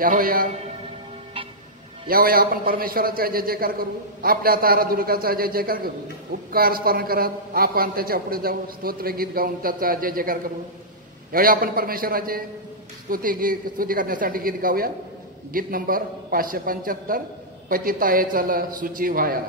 यावया आपण परमेश्वराचा जय जयकार करू. आपल्या तारादुर्गाचा जय जयकार करू. उपकार स्मरण करत आपण त्याच्या पुढे जाऊ. स्तोत्र गीत गाऊन त्याचा जय जयकार करू. यावेळी आपण परमेश्वराचे स्तुती करण्यासाठी गीत गाऊया. गीत नंबर 575 पतिताये चल सुची व्हाया.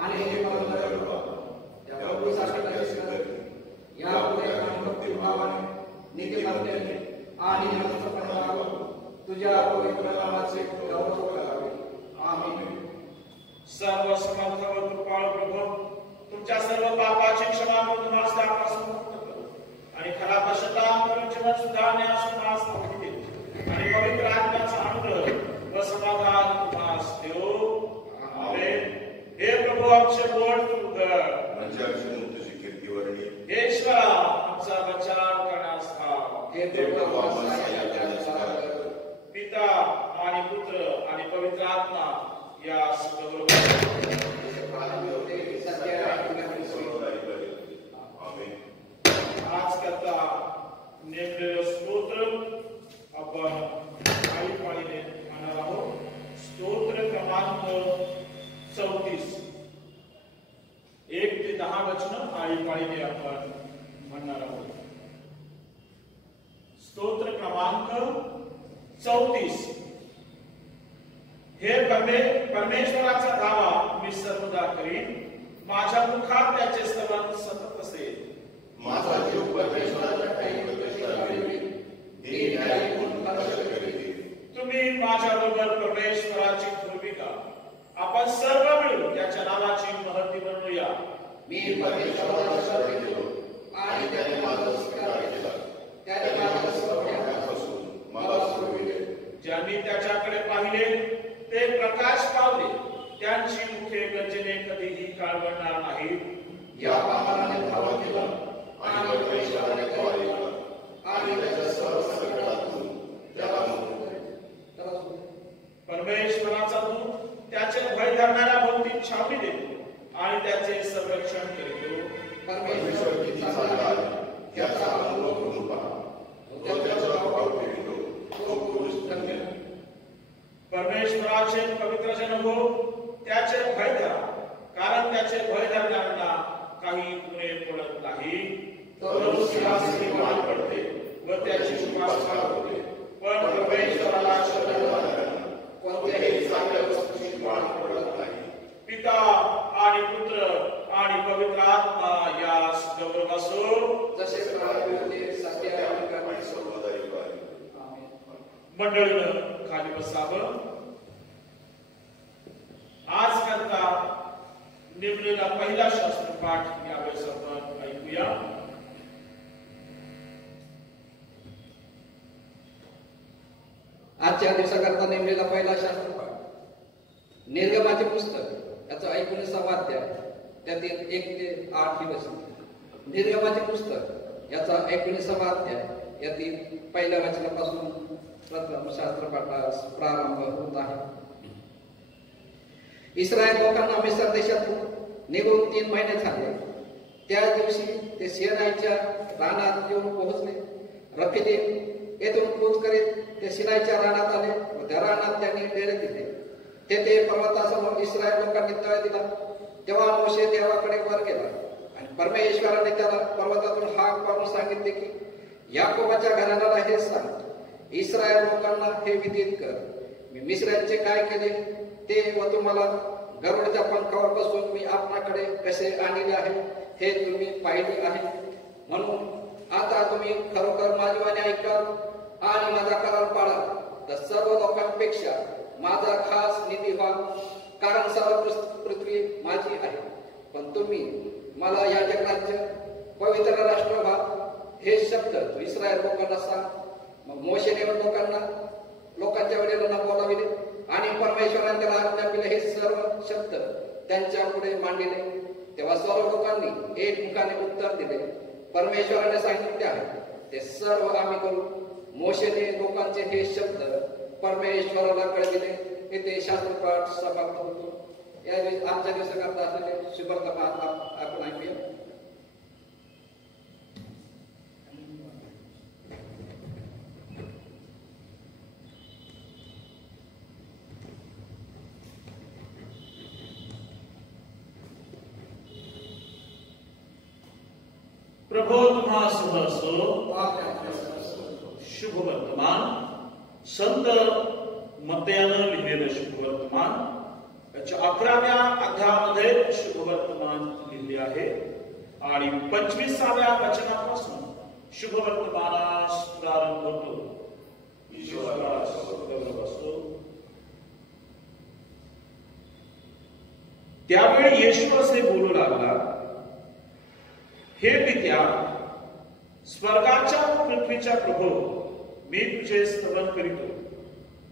आणि हे त्या प्रभूसाठी यापुढे भक्तिभावाने नीतिमत्तेने आणि नम्रपणाने तुझ्या पवित्र नामाचे गौरव करावे. आमीन. सर्व समर्थ व कृपाळू प्रभू, तुमच्या सर्व पापाची क्षमा करून तुम्हाला त्यापासून मुक्त करू आणि खरा पश्चाताप करून जीवन सुधारण्यास तुम्हाला संधी देऊ आणि पवित्र आत्म्याचा अनुग्रह व समाधान तुम्हाला देऊ. आमेन. हे प्रभू, आमचे बोट तू उघड, म्हणजे मुक्तीची कीर्ती वर्णी. हे ईश्वरा, आमचा बचाव करण्यास थांब. हे प्रभू, आम्हाला सहाय्य करण्यास पिता आणि पुत्र आणि पवित्र आत्मा या आज करता नेमलेलं स्तोत्र आपण आईपाळीने म्हणणार आहोत. स्तोत्र क्रमांक 34, 1 ते 10 वचन आईपाळीने आपण म्हणणार आहोत. स्तोत्र क्रमांक 34. हे परमेश्वराचा धावा मी सर्वदा करीन, माझ्या मुखात त्याचे स्तवन सतत असेल. माझा जीव परमेश्वराच्या तुम्ही माझ्याबरोबर परमेश्वराची भूमिका, आपण सर्व मिळून त्याच्या नावाची महती बनवूया. मी परमेश्वराला सर्व केलो आणि त्याने माझा स्वीकार केला. त्याने माझा सर्वपासून मला सोडविले. ज्यांनी त्याच्याकडे पाहिले ते प्रकाश पावले, त्यांची मुखे गरजेने कधीही काळवणार नाहीत. या पामाने धावा केला आणि परमेश्वराने धावा केला आणि त्याच्या सर्व संकटातून त्याला मुक्त केले. परमेश्वराचा दूत त्याचे भय धरणाऱ्या भोवती छावणी देतो आणि त्याचे संरक्षण करतो. परमेश्वर किती चांगला आहे याचा अनुभव करून पहा. तो त्याचा पाऊल फेडतो, तो पुरुष धन्य. परमेश्वराचे पवित्र जन हो, त्याचे भय धरा, कारण त्याचे भय धरणाऱ्यांना काही उणे पडत नाही. तो सिंहासनी मान पडते व त्याची उपासना होते, पण परमेश्वराला शरण जाणाऱ्यांना कोणत्याही चांगल्या वस्तूची मान पडत नाही. पिता आणि पुत्र आणि पवित्र आत्मा यास गौरव असो, जसे प्रारंभी होते सत्य आणि कर्म सर्वदा आहे. मंडळीनं खाली बसावं. आज करता नेमलेला पहिला शास्त्रपाठ यावेळेस आपण ऐकूया. आजच्या दिवसाकरता नेमलेला पहिला शास्त्रपाठ निर्गमाचे पुस्तक याचा 19वा अध्याय त्यातील 1 ते 8 ही वचने. निर्गमाचे पुस्तक याचा 19वा अध्याय यातील पहिल्या वचनापासून प्रथम शास्त्रपाठास प्रारंभ होत आहे. इस्रायल लोकांना मिस्र देशातून निघून 3 महिने झाले. त्या दिवशी ते सिनाईच्या रानात येऊन पोहोचले. रफिदीम येथून कूच करीत ते सिनाईच्या रानात आले व त्या रानात त्यांनी डेरे दिले. तेथे पर्वतासमोर इस्रायल लोकांनी तळ दिला. तेव्हा मोशे देवाकडे वर गेला आणि परमेश्वराने त्याला पर्वतातून हाक मारून सांगितले की याकोबाच्या घराण्याला हे सांग, इस्रायल लोकांना हे विदित कर, मी मिस्रांचे काय केले ते व तुम्हाला गरुडच्या पंखावर बसून मी आपणाकडे कसे आणले आहे हे तुम्ही पाहिले आहे. म्हणून आता तुम्ही खरोखर माझी वाणी ऐकाल आणि माझा करार पाळाल तर सर्व लोकांपेक्षा माझा खास निधी व्हा, कारण सर्व पृथ्वी माझी आहे. पण तुम्ही मला या जगाचे पवित्र राष्ट्र व्हा हे शब्द तू इस्रायल लोकांना सांग. मग मोशेने लोकांच्या वडिलांना बोलाविले आणि परमेश्वराने त्याला आज्ञा दिली. हे सर्व शब्द त्यांच्या पुढे मांडले. तेव्हा सर्व लोकांनी एकमुखाने उत्तर दिले, परमेश्वराने सांगितले आहे ते सर्व आम्ही करू. मोशेने लोकांचे हे शब्द परमेश्वराला कळविले. येथे शास्त्रपाठ समाप्त होतो. या आजच्या दिवसाकरता असलेले शुभवर्तमान आपण ऐकूया. प्रभो तुम्हा सुख असो. शुभ वर्तमान संत मत्तयानं लिहिलेलं शुभ वर्तमान याच्या 11व्या अध्यायामध्ये शुभ शुभवर्तमान लिहिले आहे आणि 25व्या वचनापासून शुभवर्तमानास प्रारंभ होतो. त्यावेळी येशू असे बोलू लागला, हे पित्या, स्वर्गाच्या व पृथ्वीच्या प्रभो, मी तुझे स्तवन करीतो,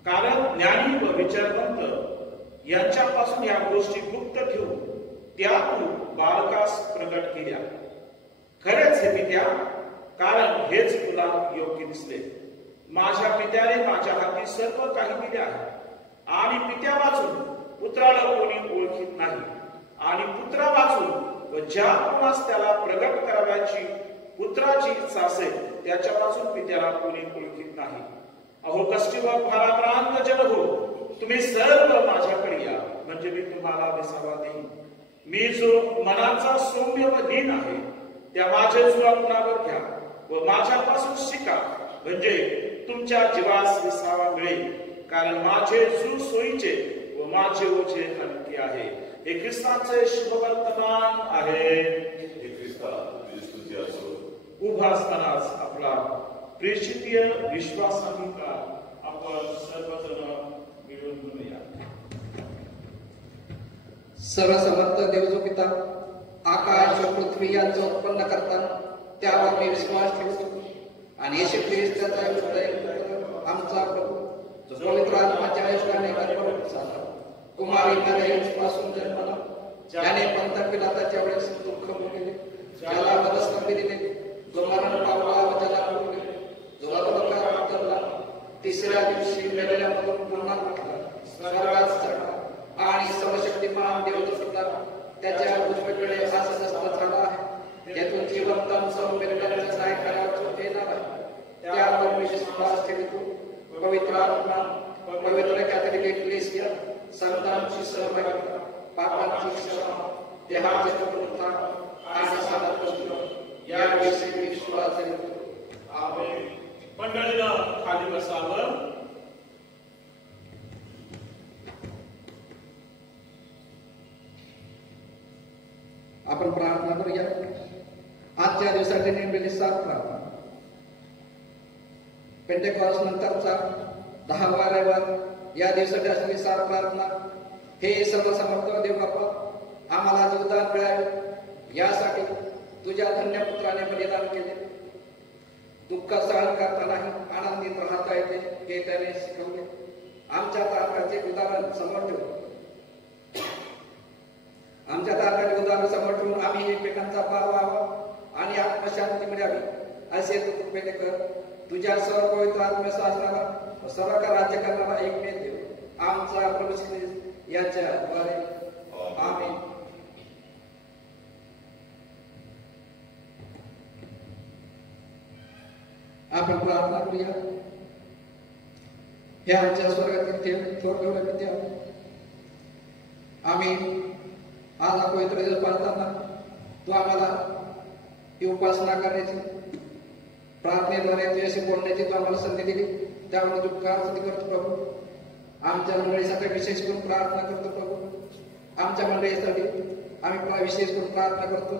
कारण ज्ञानी व विचारवंत यांच्यापासून या गोष्टी गुप्त ठेवून त्या तू बालकास प्रगट केल्या. खरेच हे पित्या, कारण हेच तुला योग्य दिसले. माझ्या पित्याने माझ्या हाती सर्व काही दिले आहे आणि पित्या वाचून पुत्राला कोणी ओळखीत नाही आणि पुत्रा वाचून व ज्या कोणास त्याला प्रगट करावयाची पुत्राची इच्छा असेल त्याच्या वाचून पित्याला कोणी ओळखीत नाही. अहो कष्टी व भाराक्रांत जन हो, तुम्ही सर्व माझ्याकडे या, म्हणजे मी तुम्हाला विसावा देईन. मी जो मनाचा सौम्य व दीन आहे त्या माझे जुळा कुणावर घ्या व माझ्यापासून शिका, म्हणजे तुमच्या जीवास विसावा मिळेल. कारण माझे जू सोयीचे व माझे ओझे हलके आहे. हे ख्रिस्ताचे शुभवर्तमान आहे. हे ख्रिस्ता तुझी स्तुती असो. उभा असतानाच आपला प्रेषितीय विश्वासांचा आपण सर्वजण मिळून म्हणूया. सर्वसमर्थ देव जो पिता, आकाश व पृथ्वी यांचं उत्पन्न करता त्यावर मी विश्वास ठेवतो आणि येशू ख्रिस्त आमचा प्रभू, जो पवित्र आत्म्याच्या आयुष्याने गर्भवती झाला, कुमारी मरियमपासून जन्मला, ज्याने पंत पिलाताच्या वेळेस दुःख भोगले, ज्याला वधस्तंभी दिले, जो मरण पावला व ज्याला भोगले, जो अधोलोकात उतरला, तिसऱ्या दिवशी मेलेल्यामधून पुन्हा उठला, स्वर्गात चढला आणि सर्वशक्तिमान देव जो पिता त्याच्या उजवीकडे आसीनस्थ झाला आहे. त्यातून जिवंतांचा मेलेल्यांचा सहाय्य करायला येणार आहे. त्यावर मी विश्वास ठेवतो. पवित्र आत्मा, पवित्र कॅथलिक एक्लेसिया, संतांची सहभागिता, पापांची क्षमा, देहाचे पुनरुत्थान आणि साधन याविषयी विश्वास ठेवतो. आमेन. मंडळीनं खाली बसावं. आपण प्रार्थना करूया. आजच्या दिवसासाठी नेमलेली 7 प्रार्थना. पेंटेकॉस्ट नंतरचा 10वा रविवार या दिवसासाठी असलेली 7 प्रार्थना. हे सर्वसमर्थ देव बाप्पा, आम्हाला जीवदान मिळावे यासाठी तुझ्या धन्य पुत्राने बलिदान केले. दुःख सहन करतानाही आनंदित राहता येते हे त्याने शिकवले. आमच्या तारकाचे उदाहरण समोर ठेवू. आमच्या तारकाचे उदाहरण समोर ठेवून आम्ही एकमेकांचा पार व्हावा आणि आत्मशांती मिळावी असे तू पहिले कर. तुझ्या सर्व पवित्र आत्मशास्त्राला सर्व राज्य करणारा एकमेव देव आमचा प्रभू ख्रिस्त याच्याद्वारे. आमेन. आपण प्रार्थना करूया. हे आमच्या स्वर्गातील थोर पित्या, आम्ही आज हा पवित्र दिवस पाळताना तू आम्हाला ही उपासना करण्याची, प्रार्थनेद्वारे तुझ्याशी बोलण्याची तू आम्हाला संधी दिली. त्यामुळे तू कारस्तुती करतो प्रभू. आमच्या मंडळीसाठी विशेष करून प्रार्थना करतो प्रभू. आमच्या मंडळीसाठी आम्ही विशेष करून प्रार्थना करतो.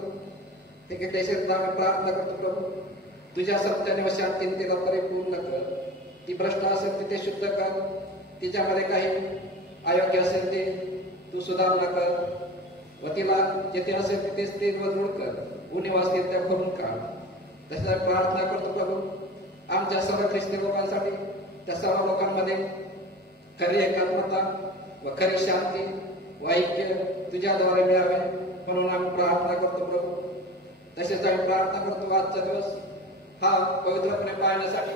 ते आम्ही प्रार्थना करतो प्रभू. तुझ्या सत्याने व शांतीने तिला परिपूर्ण कर. ती भ्रष्ट असेल तिथे शुद्ध कर. तिच्यामध्ये काही अयोग्य असेल ते तू सुधारणा कर व तिला जिथे असेल तिथे स्थिर व दृढ कर. उणीव असतील त्या भरून काढ. तशा प्रार्थना करतो प्रभू. आमच्या सर्व ख्रिस्ती लोकांसाठी, त्या सर्व लोकांमध्ये खरी एकात्मता व खरी शांती व ऐक्य तुझ्याद्वारे मिळावे म्हणून आम्ही प्रार्थना करतो प्रभू. तसेच आम्ही प्रार्थना करतो आजचा दिवस हा पवित्रपणे पाळण्यासाठी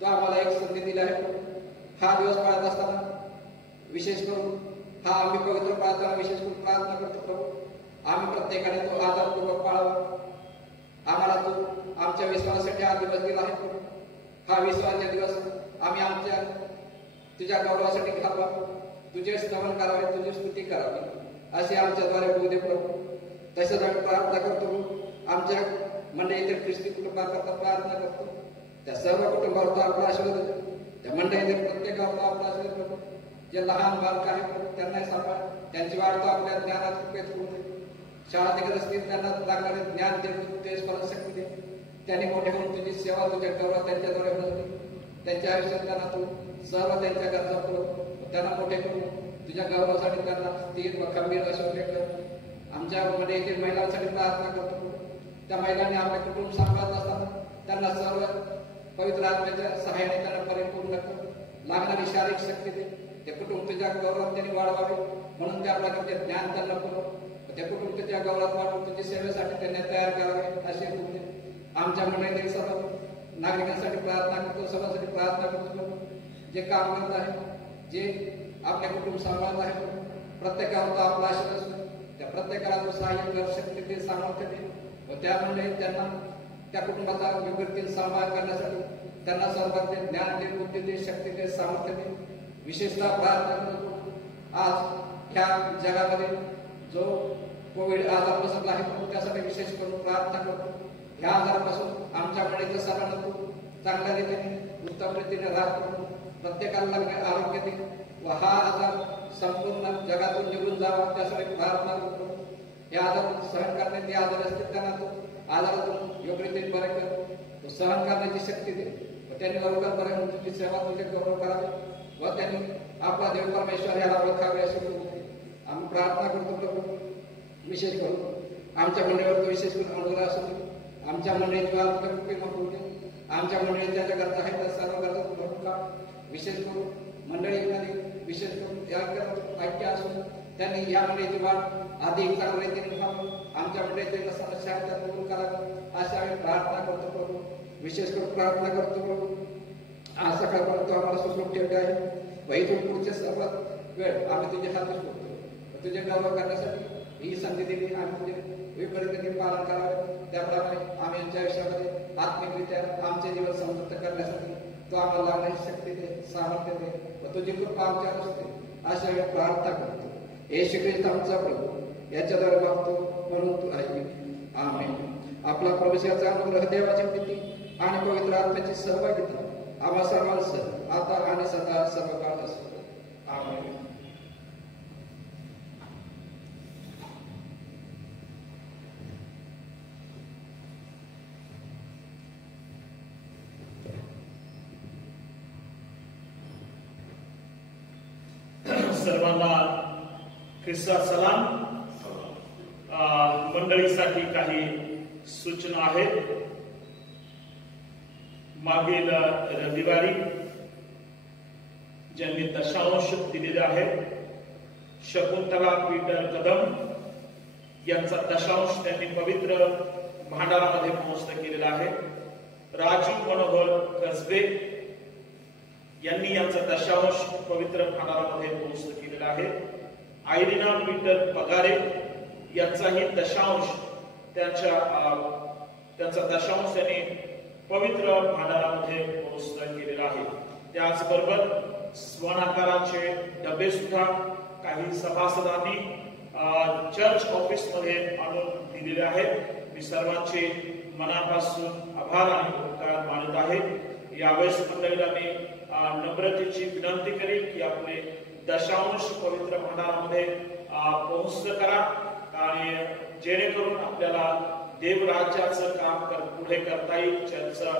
तो आम्हाला एक संधी दिला आहे. हा दिवस पाळत असताना विशेष करून हा आम्ही पवित्र पाळताना विशेष करून प्रार्थना करतो प्रभू. आम्ही प्रत्येकाने तो आदरपूर्वक पाळावा. आम्हाला तू आमच्या विश्वासासाठी हा दिवस दिला आहे प्रभू. हा विश्वासाचा दिवस आम्ही आमच्या तुझ्या गौरवासाठी घ्यावा. तुझे स्तवन करावे, तुझी स्तुती करावी असे आमच्याद्वारे होऊ दे प्रभू. तसेच आम्ही प्रार्थना करतो. आमच्या मंडळीतील ख्रिस्ती कुटुंबाकरता प्रार्थना करतो. त्या सर्व कुटुंबावर आपला आशीर्वाद, त्या मंडळीतील प्रत्येकावर आपला आशीर्वाद प्रभू. जे लहान बालक आहेत त्यांनाही सांभाळ, त्यांची वाढ आपल्या ज्ञानात कृपेत होऊ दे. शाळा तिकडे असतील त्यांना लागणारे ज्ञान दे, ते स्मरणशक्ती दे. त्यांनी मोठे होऊन तुझी सेवा तुझ्या गौरव त्यांच्याद्वारे होती. त्यांच्या आयुष्यात त्यांना तू सर्व त्यांच्या गरजा पुरव. त्यांना मोठे करून तुझ्या गौरवासाठी त्यांना स्थिर व खंबीर अशा कर. आमच्यामध्ये येथील महिलांसाठी प्रार्थना करतो. त्या महिलांनी आपले कुटुंब सांभाळत असताना त्यांना सर्व पवित्र आत्म्याच्या सहाय्याने त्यांना परिपूर्ण कर. लागणारी शारीरिक शक्ती दे. ते कुटुंब तुझ्या गौरवात त्यांनी वाढवावे म्हणून त्या प्रकारचे ज्ञान त्यांना पुरव. ते कुटुंब तुझ्या गौरवात वाढवून तुझी सेवेसाठी त्यांनी तयार करावे असे बोलते. आमच्या मंडळीतील सर्व नागरिकांसाठी प्रार्थना करतो, सर्वांसाठी प्रार्थना करतो. जे काम करत आहे, जे आपले कुटुंब सांभाळत आहे, प्रत्येकावर तो आपला आशीर्वाद असतो. त्या प्रत्येकाला तो सहाय्य कर, शक्ती दे, सामर्थ्य दे. व त्यामुळे त्यांना त्या कुटुंबाचा योग्यरीतीने सांभाळ करण्यासाठी त्यांना सर्वांचे ज्ञान दे, बुद्धी दे, शक्ती दे, सामर्थ्य दे. विशेषतः प्रार्थना करतो आज ह्या जगामध्ये जो कोविड आजार पसरला आहे त्यासाठी विशेष करून प्रार्थना करतो. ह्या आजारापासून आमच्या मंडळीच्या सर्वांना तू चांगल्या रीतीने उत्तम रीतीने राहतो. प्रत्येकाला लागणे आरोग्य दे व हा आजार संपूर्ण जगातून निघून जावा त्यासाठी प्रार्थना करतो. हे आजार सहन करण्याचे आजार असतील त्यांना तू आजारातून योग्य रीतीने बरे कर. सहन करण्याची शक्ती दे व त्यांनी लवकर बरे होऊन तुझी सेवा तुझे गौरव करावे व त्यांनी आपला देव परमेश्वर याला ओळखावे असे बोलते. आम्ही प्रार्थना करतो प्रभू. विशेष करून आमच्या मंडळीवर विशेष करून अनुग्रह असू दे. आमच्या मंडळीच्या कृपेने दे. आमच्या मंडळीच्या ज्या गरजा आहेत त्या सर्व गरजा भरून काढ. विशेष करून मंडळीमध्ये विशेष करून ऐक्य असून त्यांनी या मंडळीची वाढ अधिक चांगल्या रीतीने व्हावी. आमच्या मंडळीच्या समस्या आहेत त्या दूर कराव्या अशा आम्ही प्रार्थना करतो प्रभू. विशेष करून प्रार्थना करतो प्रभू. आज सकाळपर्यंत आम्हाला सुखरूप ठेवले आहे व इथून पुढचे सर्व वेळ आम्ही तुझे हात ठेवतो. तुझे गौरव करण्यासाठी ही संधी दिली. आम्ही तुझे विपरीत पालन करावे. त्याप्रमाणे आम्ही यांच्या आयुष्यामध्ये आत्मिकरित्या आमचे जीवन समृद्ध करण्यासाठी तो आम्हाला लागण्याची शक्ती दे, सामर्थ्य दे व तुझी कृपा आमच्यावर असते अशा वेळी प्रार्थना करतो. येशू ख्रिस्त आमचा प्रभू याच्याद्वारे मागतो म्हणून तू ऐक. आमेन. आपला प्रवेशाचा अनुग्रह, देवाची प्रीती आणि पवित्र आत्म्याची सहभागिता आम्हा सर्वांसह आता आणि सदा सर्व काळ असतो. आमेन. सर्वांना ख्रिस्ता सलाम. मंडळीसाठी काही सूचना आहेत. मागील रविवारी ज्यांनी दशांश दिलेले आहे, शकुंतला पीटर कदम यांचा दशांश त्यांनी पवित्र भांडारामध्ये पोहोचत केलेला आहे. राजू मनोहर कसबे यांनी यांचा दशांश पवित्र भांडारामध्ये पोहोचत केलेला आहे. आयरिना पीटर पगारे यांचाही दशांश त्यांचा दशांश त्यांनी पवित्र भांडारामध्ये पोहोचत केलेला आहे. त्याचबरोबर स्वनाकाराचे डबे सुद्धा काही सभासदांनी चर्च ऑफिस मध्ये आणून दिलेले आहेत. मी सर्वांचे मनापासून आभार आणि उपकार मानत आहे. यावेळेस मंडळीला मी नम्रतेची विनंती करेन की आपले दशांश पवित्र भांडारामध्ये पोहोचत करा आणि जेणेकरून आपल्याला देवराज्याचं काम पुढे करता येईल. चर्चचं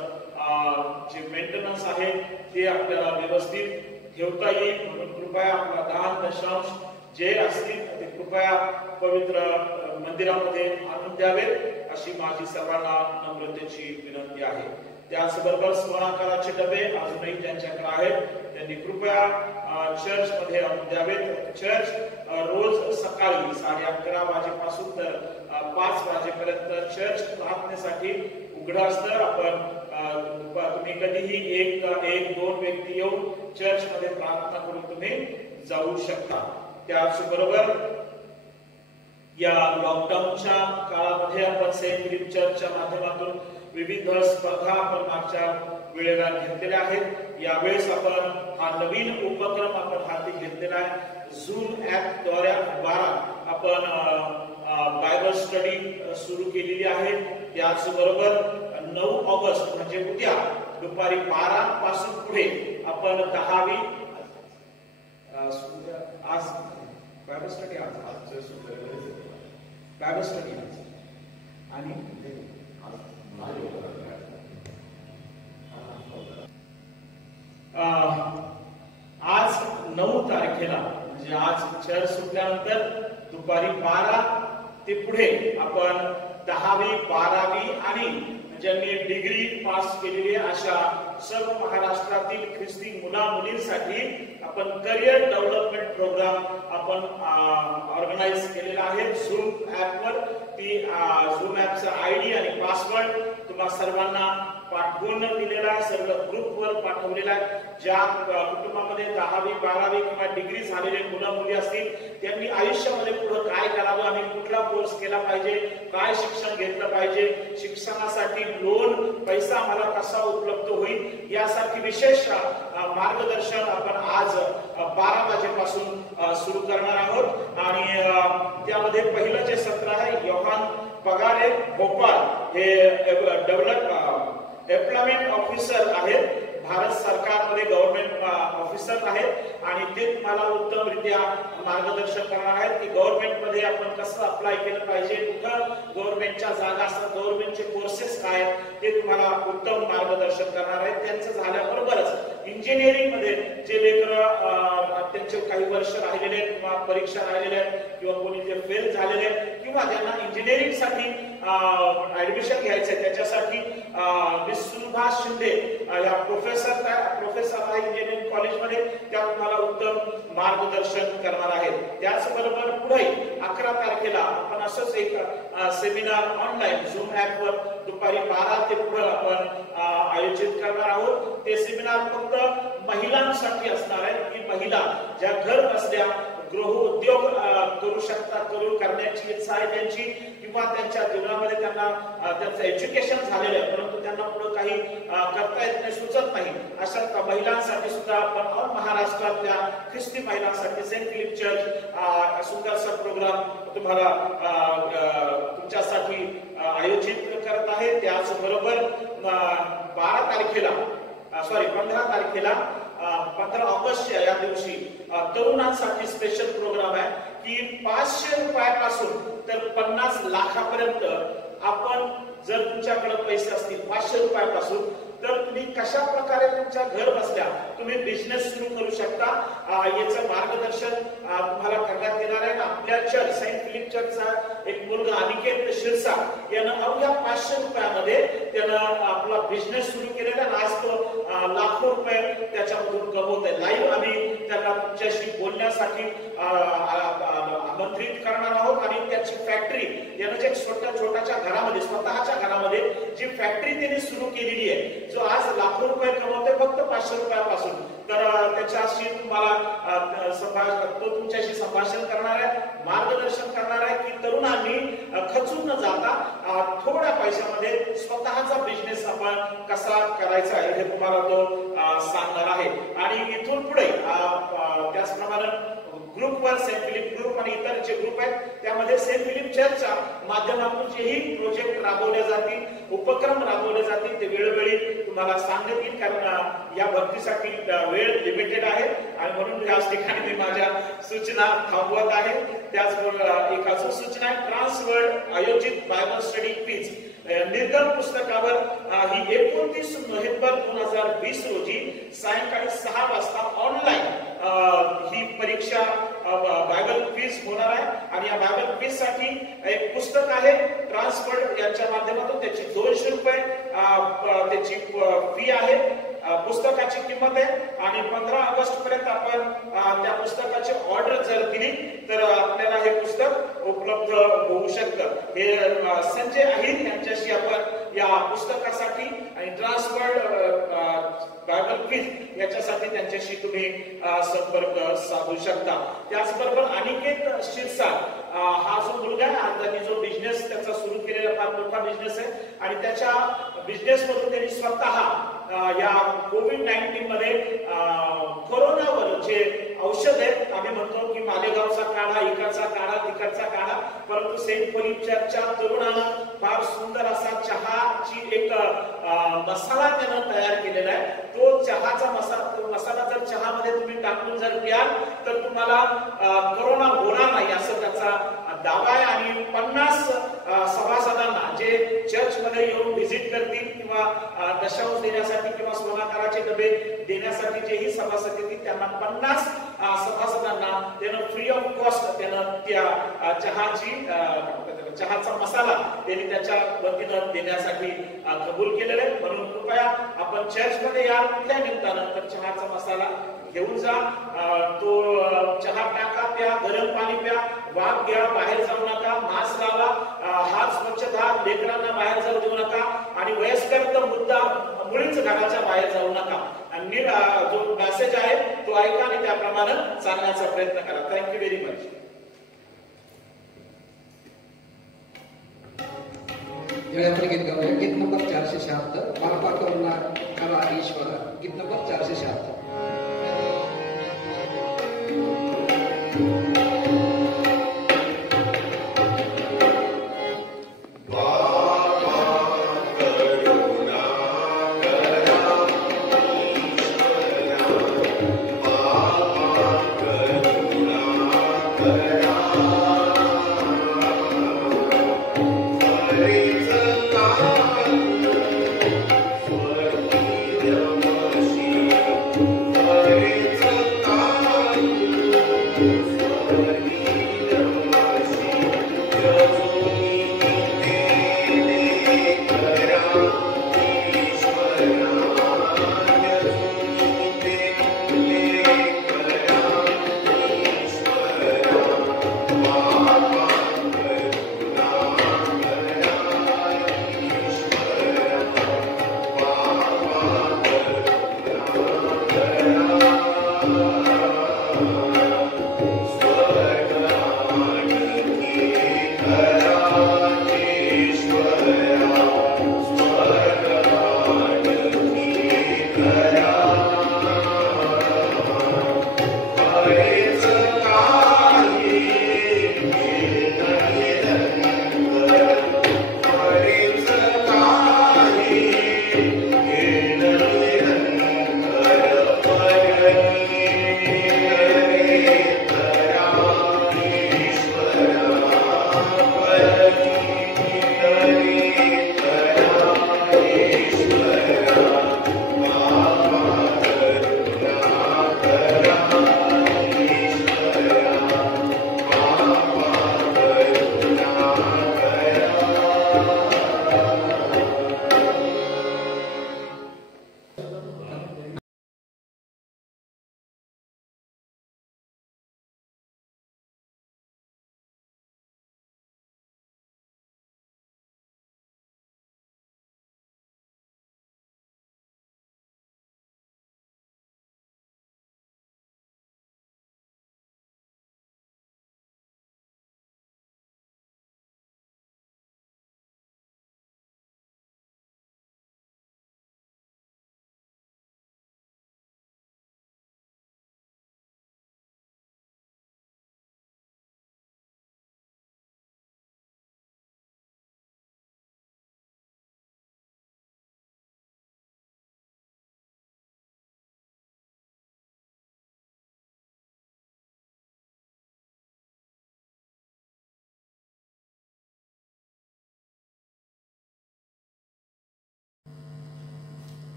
जे मेंटेनन्स आहे ते आपल्याला व्यवस्थित ठेवता येईल. म्हणून कृपया आपला दान दशांश जे असतील ते कृपया पवित्र मंदिरामध्ये आणून द्यावे अशी माझी सर्वांना नम्रतेची विनंती आहे. त्याचबरोबर स्वनाकाराचे डबे अजूनही ज्यांच्याकडे आहेत त्यांनी कृपया चर्च मध्ये आणून द्यावेत. चर्च रोज सकाळी 11:30 वाजेपासून तर 5 वाजेपर्यंत चर्च प्रार्थनेसाठी उघडं असतं. तुम्ही कधीही एक दोन व्यक्ती येऊन चर्च मध्ये प्रार्थना करून तुम्ही जाऊ शकता. त्याचबरोबर या लॉकडाऊनच्या काळामध्ये आपण सेंट फिलिप चर्चच्या माध्यमातून विविध स्पर्धा आपण मागच्या वेळेला घेतलेल्या आहेत. यावेळेस आपण हा नवीन उपक्रम आपण हाती घेतलेला आहे. झूम ऍप द्वारे 12 आपण बायबल स्टडी सुरू केलेली आहे. त्याचबरोबर 9 ऑगस्ट म्हणजे उद्या दुपारी 12 पासून पुढे आपण 10वी आज बायबल स्टडी बायबल स्टडी आणि आज 9 तारखेला म्हणजे आज चर्च सुटल्यानंतर दुपारी 12 ते पुढे आपण 10वी 12वी आणि ज्यांनी डिग्री पास केलेली अशा सर्व महाराष्ट्रातील ख्रिस्ती मुला मुलींसाठी आपण करिअर डेव्हलपमेंट प्रोग्राम आपण ऑर्गनाइज केलेला आहे झूम ऍपवर. ती झूम ऍपचा आयडी आणि पासवर्ड तुम्हा सर्वांना पाठवून दिलेला आहे, सर्व ग्रुपवर पाठवलेला आहे. ज्या कुटुंबामध्ये 10वी 12वी किंवा डिग्री झालेले मुलं मुली असतील त्यांनी आयुष्यामध्ये पुढे काय करावं आणि कुठला कोर्स केला पाहिजे, काय शिक्षण घेतलं पाहिजे, शिक्षणासाठी लोन पैसा मला कसा उपलब्ध होईल यासाठी विशेष मार्गदर्शन आपण आज 12 वाजेपासून सुरू करणार आहोत. आणि त्यामध्ये पहिलं जे सत्र आहे योहान पगारे भोपाळ हे एम्प्लॉयमेंट ऑफिसर आहेत, भारत सरकारमध्ये गव्हर्नमेंट ऑफिसर आहेत आणि ते तुम्हाला उत्तमरित्या मार्गदर्शन करणार आहेत की गव्हर्नमेंटमध्ये आपण कसं अप्लाय केलं पाहिजे, कुठं गव्हर्नमेंटच्या जागा असतात, गव्हर्नमेंटचे कोर्सेस काय ते तुम्हाला उत्तम मार्गदर्शन करणार आहेत. त्यांचं झाल्याबरोबरच इंजिनिअरिंग मध्ये जे लेकरं त्यांचे काही वर्ष राहिलेले आहेत किंवा परीक्षा राहिलेल्या आहेत किंवा कोणी जे फेल झालेले आहेत किंवा ज्यांना इंजिनिअरिंग साठी ऍडमिशन घ्यायचं आहे त्याच्यासाठी मिस सुभाष शिंदे या प्रोफेसर आहे इंजिनिअरिंग कॉलेजमध्ये, त्या तुम्हाला उत्तम मार्गदर्शन करणार आहेत. त्याचबरोबर पुढे 11 तारखेला आपण असंच एक सेमिनार ऑनलाईन झूम ऍपवर दुपारी 12 ते पुढे आपण आयोजित करणार आहोत. ते सेमिनार फक्त महिलांसाठी असणार आहे की महिला ज्या घर बसल्या गृह उद्योग करू शकतात, करण्याची इच्छा आहे त्यांची किंवा त्यांच्या जीवनामध्ये त्यांना त्यांचं एज्युकेशन झालेलं आहे परंतु त्यांना पुढे काही करता येत नाही, सुचत नाही, अशा महिलांसाठी सुद्धा आपण ऑल महाराष्ट्रातल्या ख्रिस्ती महिलांसाठी सेंट फिलिप चर्च सुंदरसा प्रोग्राम तुम्हाला तुमच्यासाठी आयोजित करत आहे. त्याचबरोबर 15 तारखेला 15 ऑगस्ट या दिवशी तरुणांसाठी स्पेशल प्रोग्राम आहे की 500 रुपयापासून तर 50 लाखापर्यंत आपण जर तुमच्याकडे पैसे असतील 500 रुपयापासून तर तुम्ही कशा प्रकारे तुमच्या घर बसल्या तुम्ही बिझनेस सुरू करू शकता याचं मार्गदर्शन तुम्हाला करण्यात येणार आहे. आपल्या चर्च सेंट फिलिप चर्चचा एक मुलगा अनिकेत शिरसा यानं अवघ्या 500 रुपयामध्ये त्यानं आपला बिझनेस सुरू केलेला आहे. आज तो लाखो रुपये त्याच्यामधून कमवत आहे. लाईव्ह आम्ही त्यांना तुमच्याशी बोलण्यासाठी आमंत्रित करणार आहोत आणि त्याची फॅक्टरी यानं जे छोट्याच्या घरामध्ये स्वतःच्या घरामध्ये जी फॅक्टरी त्यांनी सुरू केलेली आहे जो आज लाखो रुपये कमवते फक्त 500 रुपयापासून, तर त्याच्याशी तुम्हाला तो तुमच्याशी संभाषण करणार आहे, मार्गदर्शन करणार आहे की तरुणांनी खचून न जाता थोड्या पैशामध्ये स्वतःचा बिझनेस आपण कसा करायचा आहे हे तुम्हाला तो सांगणार आहे. आणि इथून पुढे त्याचप्रमाणे ग्रुपवर सेंट फिलिप ग्रुप आणि इतर जे ग्रुप आहेत त्यामध्ये सेंट फिलिप चर्चच्या माध्यमातून जेही प्रोजेक्ट राबवले जातील, उपक्रम राबवले जातील ते वेळोवेळी तुम्हाला सांगण्यात येईल कारण या भक्तीसाठी वेळ लिमिटेड आहे आणि म्हणून याच ठिकाणी मी माझ्या सूचना थांबवत आहे. त्याचबरोबर एक अजून सूचना आहे, ट्रान्सवर्ल्ड आयोजित बायबल स्टडी क्विज निर्गम पुस्तकावर ही 29 नोव्हेंबर 2020 रोजी सायंकाळी 6 वाजता ऑनलाईन ही परीक्षा बायबल क्विज होणार आहे आणि या बायबल क्विज साठी एक पुस्तक आहे ट्रान्सवर्ल्ड यांच्या माध्यमातून त्याची 200 रुपये त्याची फी आहे, पुस्तकाची किंमत आहे आणि 15 ऑगस्ट पर्यंत आपण त्या पुस्तकाची ऑर्डर जर दिली तर आपल्याला हे पुस्तक उपलब्ध होऊ शकतं. हे संजय अहिर यांच्याशी आपण या पुस्तकासाठी आणि ट्रान्सवर्ल्ड बायबल क्विज याच्यासाठी त्यांच्याशी तुम्ही संपर्क साधू शकता. त्याचबरोबर अनिकेत शिरसा हा जो मुलगा आहे त्यांनी जो बिझनेस त्याचा सुरू केलेला फार मोठा बिझनेस आहे आणि त्याच्या बिझनेस मधून त्यांनी स्वतः या कोविड-19 मध्ये कोरोनावर जे औषध आहेत आम्ही म्हणतो की मालेगावचा काढा, इकडचा काढा, तिकडचा काढा, परंतु सेंट फिलिप चर्चच्या तरुणानं फार सुंदर असा चहाची एक मसाला त्यानं तयार केलेला आहे. तो चहाचा मसाला जर चहामध्ये तुम्ही टाकून जर प्याल तर तुम्हाला कोरोना होणार नाही असं त्याचा दावा आहे आणि 50 स्वयंपाकघराचे डबे देण्यासाठी जेही सभासद येतील त्यांना 50 सभासदांना त्यानं फ्री ऑफ कॉस्ट त्यानं त्या चहाचा मसाला त्यांनी त्याच्या वतीनं देण्यासाठी कबूल केलेलं आहे. म्हणून कृपया आपण चर्चमध्ये या कुठल्या निमित्तानं तर चहाचा मसाला घेऊन जा, तो चहा टाका, प्या, गरम पाणी प्या, वाफ घ्या, बाहेर जाऊ नका, मास्क लावा, हात स्वच्छ धुवा, लेकरांना बाहेर जाऊ देऊ नका आणि वयस्कर तर मुद्दा मुळीच घराच्या बाहेर जाऊ नका. आणि जो मेसेज आहे तो ऐका आणि त्याप्रमाणे चालण्याचा प्रयत्न करा. Thank you very much. गीत गाऊया. गीत नंबर 476 महापाठवना करा ईश्वर. गीत नंबर 476.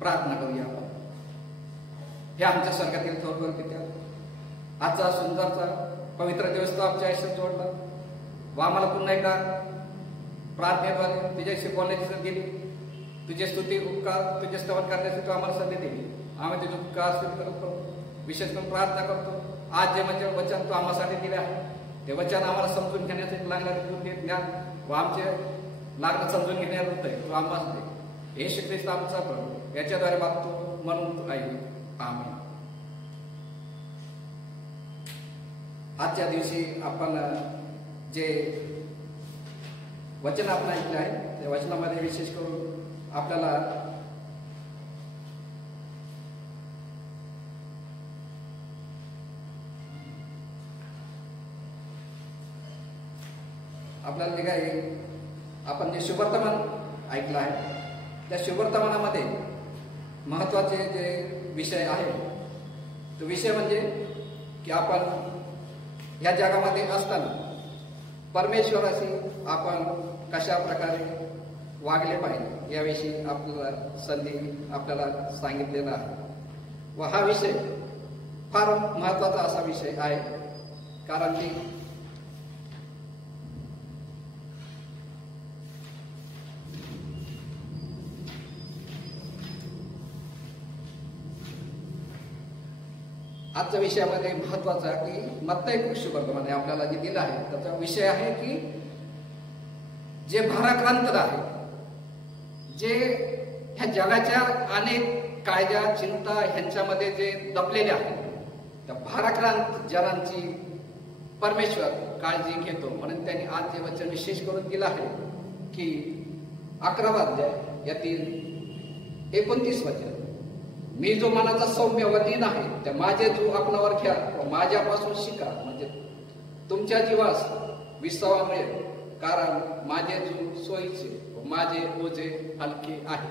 प्रार्थना करूया आपण. हे आमच्या स्वर्गातील थोरवर पित्या, आजचा सुंदरचा पवित्र दिवस तो आमच्या आयुष्यात जोडला व आम्हाला पुन्हा एकदा प्रार्थनेद्वारे तुझ्याशी बोलण्याची संधी दिली. तुझे स्तुती उपकार तुझे स्तवन करण्याची तू आम्हाला संधी दिली. आम्ही तुझे उपकार स्तुती करतो. विशेष करून प्रार्थना करतो आज जे म्हणजे वचन तू आम्हासाठी दिले आहे ते वचन आम्हाला समजून घेण्यासाठी लागणारे बुद्धी ज्ञान व आमचे लागणं समजून घेण्यात होत आहे तू आम्हाला दे. येशू ख्रिस्त आमचा प्रभू याच्याद्वारे मागतो म्हणून आई आमेन. आजच्या दिवशी आपण जे वचन आपण ऐकले आहे त्या वचनामध्ये विशेष करून आपल्याला जे काही आपण जे शुभवर्तमान ऐकलं आहे त्या शुभवर्तमानामध्ये महत्वाचे जे विषय आहे तो विषय म्हणजे की आपण या जगामध्ये असताना परमेश्वराशी आपण कशा प्रकारे वागले पाहिजे याविषयी आपल्याला संधी आपल्याला सांगितलेला आहे व हा विषय फार महत्वाचा असा विषय आहे कारण की आजच्या विषयामध्ये महत्वाचा की मत्तई शुभवर्तमाने आपल्याला जे दिलं आहे त्याचा विषय आहे की जे भाराक्रांत आहे जे ह्या जगाच्या अनेक कायद्या चिंता ह्यांच्यामध्ये जे दबलेले आहेत त्या भाराक्रांत जनांची परमेश्वर काळजी घेतो म्हणून त्यांनी आज जे वचन विशेष करून दिलं आहे की 11वा अध्याय यातील 29 वचन मी जो मनाचा सौम्य व दीन आहे त्या माझे जो आपणावर घ्या व माझ्यापासून शिका म्हणजे तुमच्या जीवास विसावा मिळेल कारण माझे जो सोयीचे व माझे ओझे हलके आहे.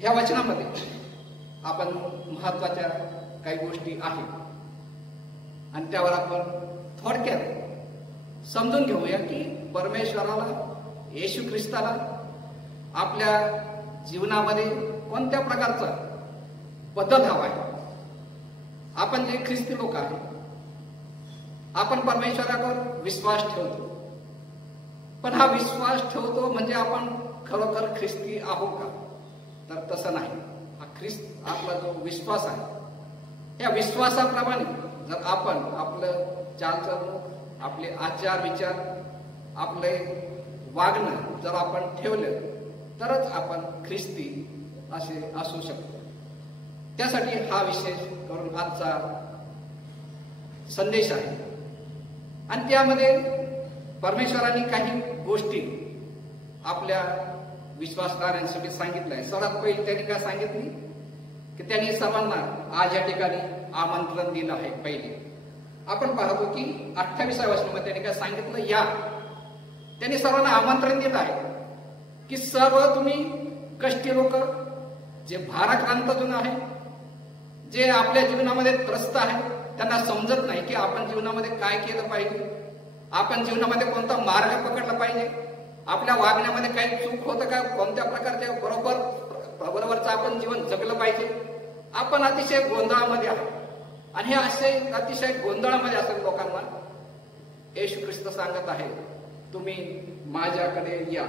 ह्या वचनामध्ये आपण महत्वाच्या काही गोष्टी आहेत आणि त्यावर आपण थोडक्यात समजून घेऊया की परमेश्वराला येशू ख्रिस्ताला आपल्या जीवनामध्ये कोणत्या प्रकारचा बदल हवा आहे. आपण जे ख्रिस्ती लोक आहे आपण परमेश्वरावर विश्वास ठेवतो पण हा विश्वास ठेवतो म्हणजे आपण खरोखर ख्रिस्ती आहोत का तर तसं नाही. हा ख्रिस्त आपला जो विश्वास आहे या विश्वासाप्रमाणे जर आपण आपलं चालचलन आपले आचार विचार आपले वागणं जर आपण ठेवलं तरच आपण ख्रिस्ती असे असू शकतो. त्यासाठी हा विशेष करून आजचा संदेश आहे आणि त्यामध्ये परमेश्वरांनी काही गोष्टी आपल्या विश्वासणाऱ्यांसाठी सांगितलंय. सर्वात पहिले त्यांनी काय सांगितली की त्यांनी सर्वांना आज या ठिकाणी आमंत्रण दिलं आहे. पहिले आपण पाहतो की 28व्या वचनामध्ये त्यांनी काय सांगितलं या त्यांनी सर्वांना आमंत्रण दिलं आहे की सर्व तुम्ही कष्टी लोक जे भाराक्रांतजन आहे जे आपल्या जीवनामध्ये त्रस्त आहे त्यांना समजत नाही की आपण जीवनामध्ये काय केलं पाहिजे आपण जीवनामध्ये कोणता मार्ग पकडला पाहिजे आपल्या वागण्यामध्ये काही चूक होतं का कोणत्या प्रकारच्या बरोबरचं आपण जीवन जगलं पाहिजे. आपण अतिशय गोंधळामध्ये आहोत आणि हे असे अतिशय गोंधळामध्ये असं लोकांना येशू ख्रिस्त सांगत आहे तुम्ही माझ्याकडे या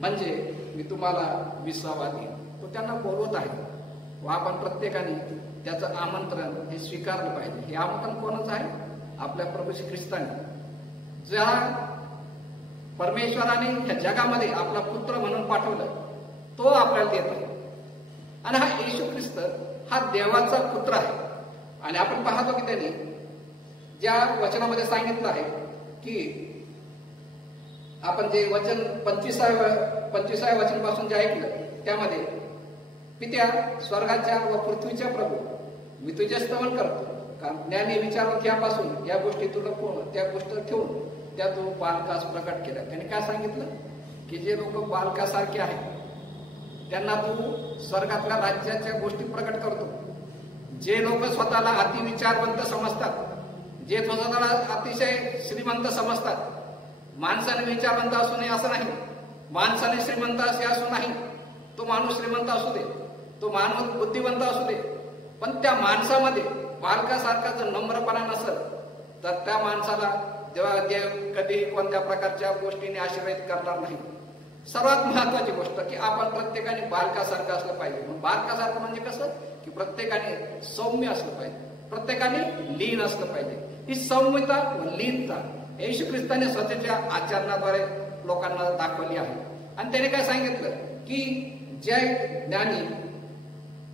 म्हणजे मी तुम्हाला विसावा देईन. तो त्यांना बोलवत आहे व आपण प्रत्येकाने त्याचं आमंत्रण हे स्वीकारलं पाहिजे. हे आमंत्रण कोणाचं आहे आपल्या प्रभू श्री ख्रिस्ताने ज्या परमेश्वराने ह्या जगामध्ये आपला पुत्र म्हणून पाठवलं तो आपल्याला देत आहे आणि हा येशू ख्रिस्त हा देवाचा पुत्र आहे. आणि आपण पाहतो की त्यांनी ज्या वचनामध्ये सांगितलं आहे की आपण जे वचन 25व्या वचनापासून जे ऐकलं त्यामध्ये पित्या स्वर्गाच्या व पृथ्वीच्या प्रभू मी तुझे स्तवन करतो कारण ज्ञानी विचारापासून या गोष्टी तुला त्या गोष्टी ठेवून त्या तू बालकास प्रकट केल्या. त्याने काय सांगितलं की जे लोक बालकासारखे आहेत त्यांना तू स्वर्गातल्या राज्याच्या गोष्टी प्रकट करतो. जे लोक स्वतःला अतिविचारवंत समजतात जे स्वतःला अतिशय श्रीमंत समजतात माणसाने विचारवंत असू नये असं नाही माणसाने श्रीमंत असे असू नाही तो माणूस श्रीमंत असू दे तो माणूस बुद्धिवंत असू दे पण त्या माणसामध्ये बालकासारखा जर नम्रपणा नसेल तर त्या माणसाला जेव्हा देव कधी कोणत्या प्रकारच्या गोष्टीने आशीर्वाद करणार नाही. सर्वात महत्वाची गोष्ट की आपण प्रत्येकाने बालकासारखं असलं पाहिजे. बालकासारखं म्हणजे कसं की प्रत्येकाने सौम्य असलं पाहिजे प्रत्येकाने लीन असलं पाहिजे. ही सौम्यता व लीनता येशू ख्रिस्ताने स्वतःच्या आचरणाद्वारे लोकांना दाखवली आहे. आणि त्याने काय सांगितलं की जय ज्ञानी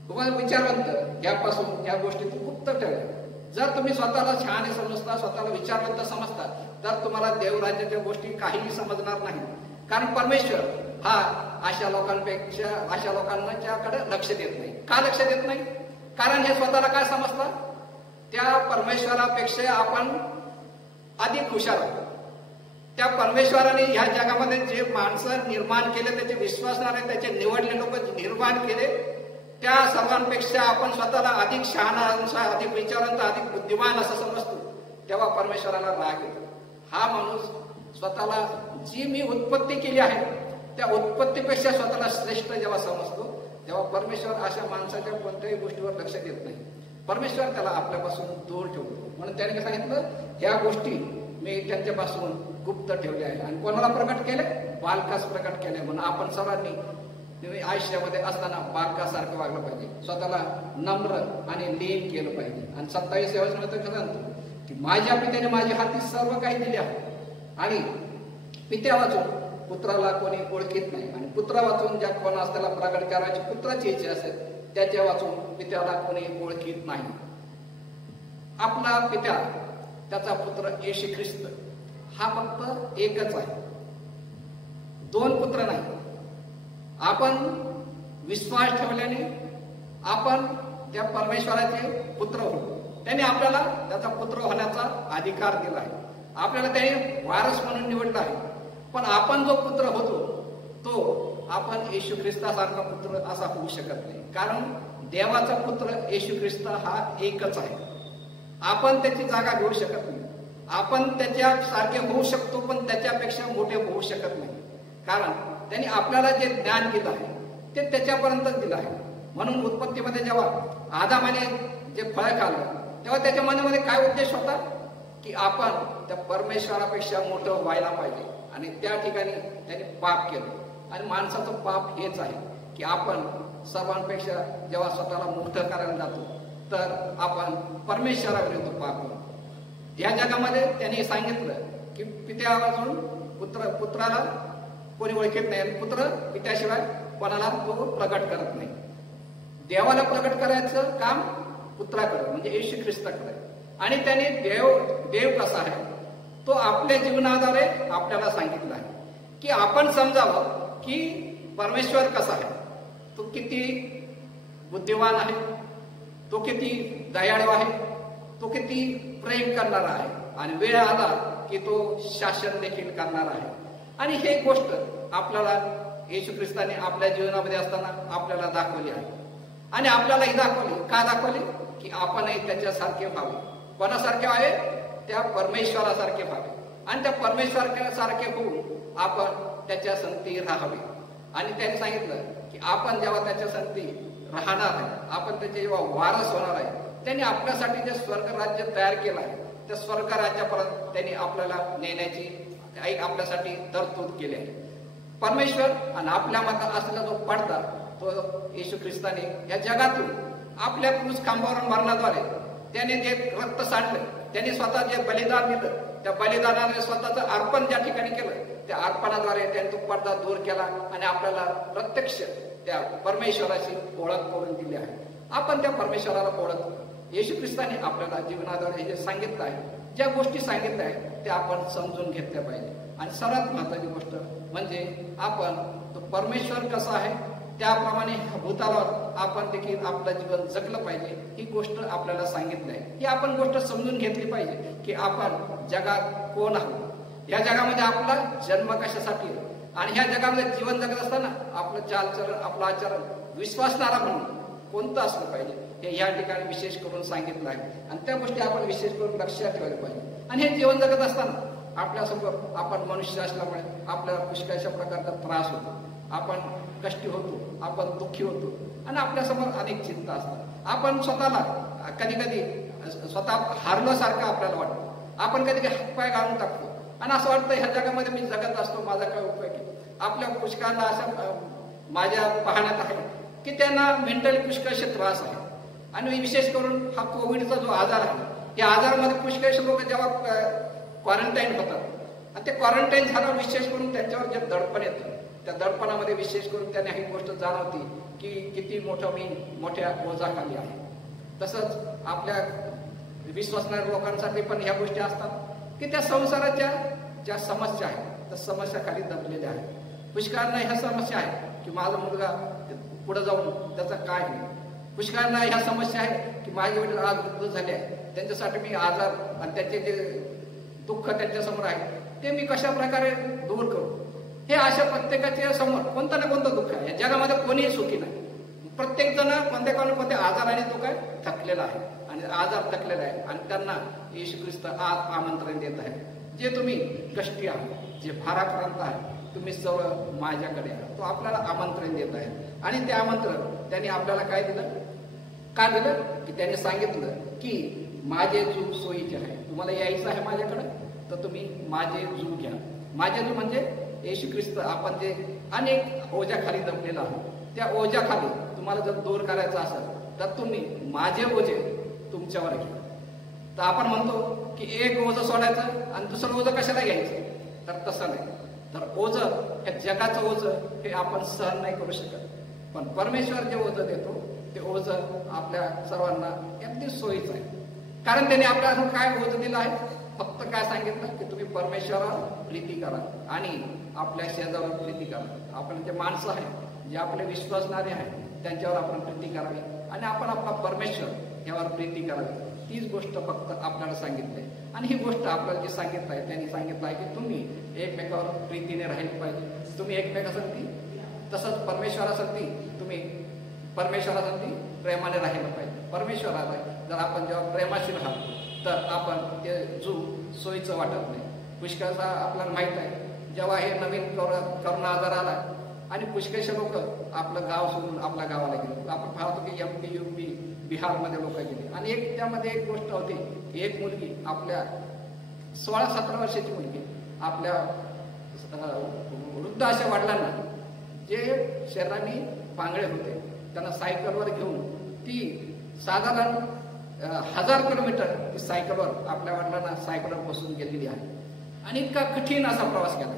तुम्हाला विचारवंत यापासून या गोष्टी तू गुप्त ठेवा. जर तुम्ही स्वतःला छान समजता स्वतःला विचारवंत समजता तर तुम्हाला देवराज्याच्या गोष्टी काहीही समजणार नाही. कारण परमेश्वर हा अशा लोकांच्याकडे लक्ष देत नाही. का लक्ष देत नाही कारण हे स्वतःला काय समजतात त्या परमेश्वरापेक्षा आपण अधिक हुशार आहोत. त्या परमेश्वराने ह्या जगामध्ये जे माणसं निर्माण केले त्याचे विश्वासणारे त्याचे निवडले लोक निर्माण केले त्या सर्वांपेक्षा आपण स्वतःला अधिक शहाणा अधिक विचारवंत अधिक बुद्धिमान असं समजतो तेव्हा परमेश्वराला राग येतो. हा माणूस स्वतःला जी मी उत्पत्ती केली आहे त्या उत्पत्तीपेक्षा स्वतःला श्रेष्ठ जेव्हा समजतो तेव्हा परमेश्वर अशा माणसाच्या कोणत्याही गोष्टीवर लक्ष देत नाही. परमेश्वर त्याला आपल्यापासून दूर ठेवतो. म्हणून त्याने सांगितलं, ह्या गोष्टी मी त्यांच्यापासून गुप्त ठेवल्या आहे. आणि कोणाला प्रकट केले? बालकास प्रकट केले. म्हणून आपण सर्वांनी तुम्ही आयुष्यामध्ये असताना बालकासारखं वागलं पाहिजे, स्वतःला नम्र आणि लीन केलं पाहिजे. आणि 27 वचनात कसं सांगतो की माझ्या पित्याने माझ्या हाती सर्व काही दिले आहे, आणि पित्या वाचून पुत्राला कोणी ओळखीत नाही, आणि पुत्रा वाचून ज्या कोणास त्याला प्रकट करायची पुत्राची इच्छा असेल त्याच्या वाचून पित्याला कोणी ओळखीत नाही. आपला पित्या, त्याचा पुत्र येशू ख्रिस्त हा फक्त एकच आहे, 2 पुत्र नाही. आपण विश्वास ठेवल्याने आपण त्या परमेश्वराचे पुत्र होतो. त्याने आपल्याला त्याचा पुत्र होण्याचा अधिकार दिला आहे. आपल्याला त्याने वारस म्हणून निवडला आहे. पण आपण जो पुत्र होतो तो आपण येशू ख्रिस्तासारखा पुत्र असा होऊ शकत नाही, कारण देवाचा पुत्र येशू ख्रिस्त हा एकच आहे. आपण त्याची जागा घेऊ शकत नाही. आपण त्याच्यासारखे होऊ शकतो पण त्याच्यापेक्षा मोठे होऊ शकत नाही, कारण त्यांनी आपल्याला जे ज्ञान दिलं आहे ते त्याच्यापर्यंत दिलं आहे. म्हणून उत्पत्तीमध्ये जेव्हा आदामाने जे फळ खाल्लं तेव्हा त्याच्या मनामध्ये काय उद्देश होता की आपण त्या परमेश्वरापेक्षा मोठं व्हायला पाहिजे. आणि त्या ठिकाणी त्याने पाप केलं. आणि माणसाचं पाप हेच आहे की आपण सर्वांपेक्षा जेव्हा स्वतःला मोठं करायला जातो तर आपण परमेश्वराविरुद्ध पाप करतो. या जगामध्ये त्यांनी सांगितलं की पित्या वाचून पुत्राला कोणी ओळखीत नाही, आणि पुत्र पित्याशिवाय कोणाला तो प्रकट करत नाही. देवाला प्रकट करायचं काम पुत्राकडे म्हणजे येशू ख्रिस्ताकडे. आणि त्याने देव कसा आहे तो आपल्या जीवनाद्वारे आपल्याला सांगितलं आहे की आपण समजावं की परमेश्वर कसा आहे. तो किती बुद्धिवान आहे, तो किती दयाळू आहे, तो किती प्रेम करणारा आहे, आणि वेळ आला की तो शासन देखील करणार आहे. आणि हे गोष्ट आपल्याला येशू ख्रिस्ताने आपल्या जीवनामध्ये असताना आपल्याला दाखवली आहे. आणि आपल्यालाही दाखवली. का दाखवली? की आपणही त्याच्यासारखे व्हावे. कोणासारखे व्हावे? त्या परमेश्वरासारखे व्हावे. आणि त्या परमेश्वरासारखे होऊन आपण त्याच्या संगती राहावे. आणि त्यांनी सांगितलं की आपण जेव्हा त्याच्या संगती राहणार आहे, आपण त्याचे जेव्हा वारस होणार आहे, त्यांनी आपल्यासाठी जे स्वर्ग राज्य तयार केलं आहे त्या स्वर्ग राज्यापर्यंत त्यांनी आपल्याला नेण्याची आपल्यासाठी तरतूद केली आहे. परमेश्वर आणि आपल्या मतात असलेला जो पडदा तो येशू ख्रिस्ताने या जगातून आपल्या क्रूस खांबावर मरणाद्वारे त्याने जे रक्त सांडलं, त्याने स्वतः जे बलिदान दिलं, त्या बलिदानाने स्वतःचं अर्पण ज्या ठिकाणी केलं त्या अर्पणाद्वारे त्याने तो पडदा दूर केला आणि आपल्याला प्रत्यक्ष त्या परमेश्वराची ओळख करून दिली आहे. आपण त्या परमेश्वराला ओळखतो. येशू ख्रिस्ताने आपल्याला जीवनाद्वारे जे सांगितलं आहे, ज्या गोष्टी सांगितल्या आहेत त्या आपण समजून घेतल्या पाहिजे. आणि सर्वात महत्वाची गोष्ट म्हणजे आपण तो परमेश्वर कसा आहे त्याप्रमाणे भूतावर आपण देखील आपलं जीवन जगलं पाहिजे. ही गोष्ट आपल्याला सांगितली आहे. ही आपण गोष्ट समजून घेतली पाहिजे की आपण जगात कोण आहोत, या जगामध्ये आपला जन्म कशासाठी आहे, आणि ह्या जगामध्ये जीवन जगत असताना आपलं चालचलन, आपलं आचरण विश्वासणारा म्हणून कोणतं असलं पाहिजे हे या ठिकाणी विशेष करून सांगितलं आहे. आणि त्या गोष्टी आपण विशेष करून लक्षात ठेवायला पाहिजे. आणि हे जीवन जगत असताना आपल्यासमोर आपण मनुष्य असल्यामुळे आपल्याला पुष्कळशा प्रकारचा त्रास होतो, आपण कष्टी होतो, आपण दुःखी होतो, आणि आपल्यासमोर अनेक चिंता असतात. आपण स्वतःला कधी कधी स्वतः हारल्यासारखं आपल्याला वाटतं. आपण कधी कधी हातपाय घालून टाकतो आणि असं वाटतं ह्या जगामध्ये मी जगत असतो, माझा काय उपयोग आहे. आपल्या पुष्कळांना असं माझ्या पाहण्यात आहे की त्यांना मेंटली पुष्कळशे त्रास आहे. आणि विशेष करून हा कोविडचा जो आजार आहे, या आजारामध्ये पुष्कळशे लोक जेव्हा क्वारंटाईन होतात आणि ते क्वारंटाईन झाल्यावर विशेष करून त्यांच्यावर जे दडपण येतं त्या दडपणामध्ये विशेष करून त्यांना ही गोष्ट जाणवती की किती मोठं मी मोठ्या ओझाखाली आहे. तसंच आपल्या विश्वासणाऱ्या लोकांसाठी पण ह्या गोष्टी असतात की त्या संसाराच्या ज्या समस्या आहेत त्या समस्या खाली दबलेल्या आहेत. पुष्कळांना ह्या समस्या आहे की माझा मुलगा पुढे जाऊन त्याचा काय होईल. पुष्कळांना ह्या समस्या आहे की माझे वडील आज वृद्ध झाले आहे, त्यांच्यासाठी मी आजार आणि त्याचे जे दुःख त्यांच्यासमोर आहे ते मी कशा प्रकारे दूर करू. हे अशा प्रत्येकाच्या समोर कोणतं ना कोणतं दुःख आहे. या जगामध्ये कोणीही सुखी नाही. प्रत्येक जण कोणत्या आजाराने तो काय थकलेला आहे आणि आजार थकलेला आहे. आणि त्यांना येशू ख्रिस्त आज आमंत्रण देत आहे, जे तुम्ही कष्टी आहात, जे भाराक्रांत आहे, तुम्ही सर्व माझ्याकडे या. तो आपल्याला आमंत्रण देत आहे. आणि ते आमंत्रण त्यांनी आपल्याला काय दिलं? का दिलं? की त्यांनी सांगितलं की माझे जू सोयीचे आहे. तुम्हाला यायचं आहे माझ्याकडे तर तुम्ही माझे जू घ्या. माझे जू म्हणजे येशू ख्रिस्त. आपण जे अनेक ओझ्याखाली दबलेलो आहोत, त्या ओझ्याखाली तुम्हाला जर दूर करायचं असेल तर तुम्ही माझे ओझे तुमच्यावर घ्या. तर आपण म्हणतो की एक ओझं सोडायचं आणि दुसरं ओझं कशाला घ्यायचं? तर तसं नाही. तर ओझं हे जगाचं ओझं हे आपण सहन नाही करू शकत. पण परमेश्वर जे ओझं देतो ते ओझं आपल्या सर्वांना अगदी सोयीचं आहे. कारण त्यांनी आपल्याला काय ओझं दिलं आहे? फक्त काय सांगितलं की तुम्ही परमेश्वरावर प्रीती करा आणि आपल्या शेजारावर प्रीती करा. आपण जे माणसं आहेत, जे आपले विश्वासणारे आहेत, त्यांच्यावर आपण प्रीती करावी आणि आपण आपला परमेश्वर यावर प्रीती करावी. तीच गोष्ट फक्त आपल्याला सांगितली आहे. आणि ही गोष्ट आपल्याला जी सांगितलं आहे त्यांनी सांगितलं आहे की तुम्ही एकमेकावर प्रीतीने राहिले पाहिजे. तुम्ही एकमेकासाठी तसंच परमेश्वरासाठी तुम्ही परमेश्वरासाठी प्रेमाने राहिलं पाहिजे. परमेश्वराला जर आपण जेव्हा प्रेमाशी राहतो तर आपण ते जू सोयीचं वाटत नाही. पुष्कळचा आपल्याला माहीत आहे, जेव्हा हे नवीन करोना आजार आला आणि पुष्कळचे लोक आपलं गाव सोडून आपल्या गावाला गेले. आपण पाहतो की MP, UP, बिहारमध्ये लोक गेले. आणि त्यामध्ये एक गोष्ट होती की एक मुलगी, आपल्या 16-17 वर्षाची मुलगी, आपल्या वृद्ध अशा वडिलांना जे शरीराने पांगळे होते त्यांना सायकलवर घेऊन ती साधारण 1000 किलोमीटर ती सायकलवर आपल्या वडिलांना सायकलवर बसून गेलेली आहे. आणि इतका कठीण असा प्रवास केला.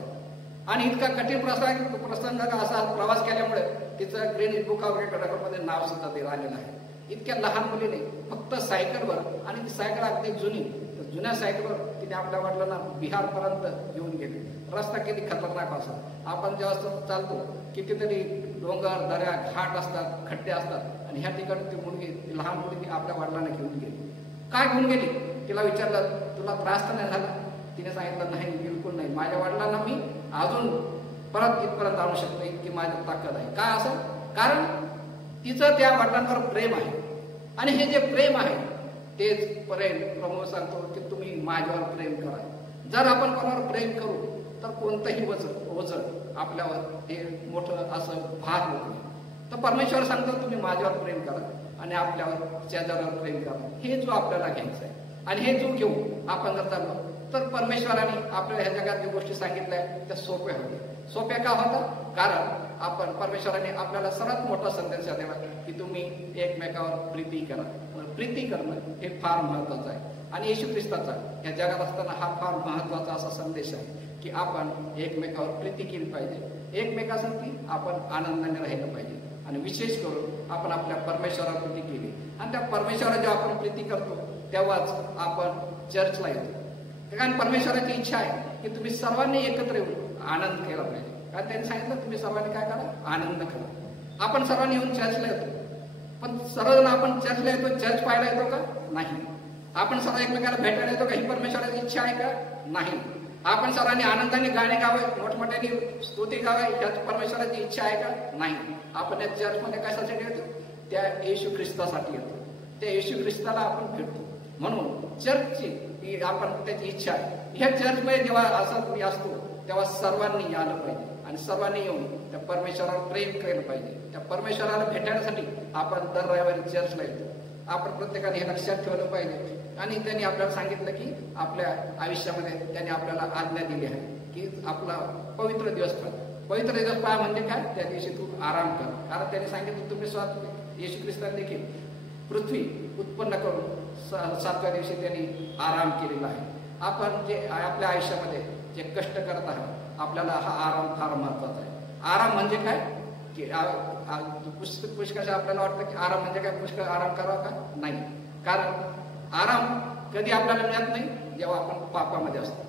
आणि इतका कठीण प्रसंग असा प्रवास केल्यामुळे तिचं ग्रीनिच बुक ऑफ रेकॉर्डमध्ये नाव सुद्धा ते आलेलं आहे. इतक्या लहान मुलीने फक्त सायकलवर, आणि ती सायकल अगदी जुन्या सायकलवर तिने आपल्या वडिलांना बिहारपर्यंत घेऊन गेली. रस्ता किती खतरनाक असा. आपण जेव्हा चालतो कितीतरी डोंगर, दऱ्या, घाट असतात, खड्डे असतात, आणि ह्या ठिकाणी ती मुलगी, ती लहान मुलगी आपल्या वडिलांना घेऊन गेली. काय घेऊन गेली? तिला विचारलं तुला त्रास तर नाही झाला? तिने सांगितलं नाही, बिलकुल नाही. माझ्या वडिलांना मी अजून परत इथपर्यंत आणू शकतो, इतकी माझी ताकद आहे. काय असं? कारण तिचं त्या वडिलांवर प्रेम आहे. आणि हे जे प्रेम आहे तेच प्रेम प्रभू सांगतो की तुम्ही माझ्यावर प्रेम करा. जर आपण कोणावर प्रेम करू तर कोणतंही ओझं आपल्यावर हे मोठं असं भार होत नाही. तर परमेश्वर सांगतो तुम्ही माझ्यावर प्रेम करा आणि आपल्यावर शेजाऱ्यावर प्रेम करा. हे जो आपल्याला घ्यायचं आहे. आणि हे जो घेऊ आपण जर चाललो तर परमेश्वराने आपल्याला ह्या जगात ज्या गोष्टी सांगितल्या त्या सोप्या होत्या. सोप्या का होता? कारण आपण परमेश्वराने आपल्याला सर्वात मोठा संदेश दिला की तुम्ही एकमेकावर प्रीती करा. प्रीती करणं हे फार महत्वाचं आहे. आणि येशू ख्रिस्ताचा या जगात असताना हा फार महत्वाचा असा संदेश आहे की आपण एकमेकावर प्रीती केली पाहिजे. एकमेकासाठी आपण आनंदाने राहिलं पाहिजे. आणि विशेष करून आपण आपल्या परमेश्वरावर प्रीती केली आणि त्या परमेश्वराची जेव्हा आपण प्रीती करतो तेव्हाच आपण चर्चला येतो. कारण परमेश्वराची इच्छा आहे की तुम्ही सर्वांनी एकत्र येऊन आनंद केला पाहिजे. कारण त्यांनी सांगितलं तुम्ही सर्वांनी काय करा? आनंद करा. आपण सर्वांनी येऊन चर्चला येतो, पण सर्वजण आपण चर्चला येतो, चर्च पाहायला येतो का? नाही. आपण सर्व एकमेकाला भेटायला येतो का? ही परमेश्वराची इच्छा आहे का? नाही. आपण सर्वांनी आनंदाने गाणे गावे, मोठमोठ्याने स्तुती गावे, ह्याच परमेश्वराची इच्छा आहे का? नाही. आपण या चर्चमध्ये कशासाठी येतो? त्या येशू ख्रिस्तासाठी येतो. त्या येशू ख्रिस्ताला आपण भेटतो. म्हणून चर्चची आपण त्याची इच्छा आहे. ह्या चर्चमध्ये जेव्हा असं मी असतो तेव्हा सर्वांनी यायला पाहिजे आणि सर्वांनी येऊन त्या परमेश्वरावर प्रेम केलं पाहिजे. त्या परमेश्वराला भेटण्यासाठी आपण दर रविवारी चर्चला येतो. आपण प्रत्येकाने हे लक्षात ठेवलं पाहिजे. आणि त्यांनी आपल्याला सांगितलं की आपल्या आयुष्यामध्ये त्यांनी आपल्याला आज्ञा दिली आहे की आपला पवित्र दिवस पाहा. पवित्र दिवस पाहा म्हणजे काय? त्या दिवशी तू आराम कर. कारण त्यांनी सांगितलं तुम्ही येशू ख्रिस्ताने देखील पृथ्वी उत्पन्न करून 7व्या दिवशी त्यांनी आराम केलेला आहे. आपण जे आपल्या आयुष्यामध्ये जे कष्ट करत आहात आपल्याला हा आराम फार महत्वाचा आहे. आराम म्हणजे काय? की पुष्कळ आपल्याला वाटतं की आराम म्हणजे काय? पुष्कळ आराम करावा का? नाही. कारण आराम कधी आपल्याला मिळत नाही? जेव्हा आपण पापामध्ये असतो.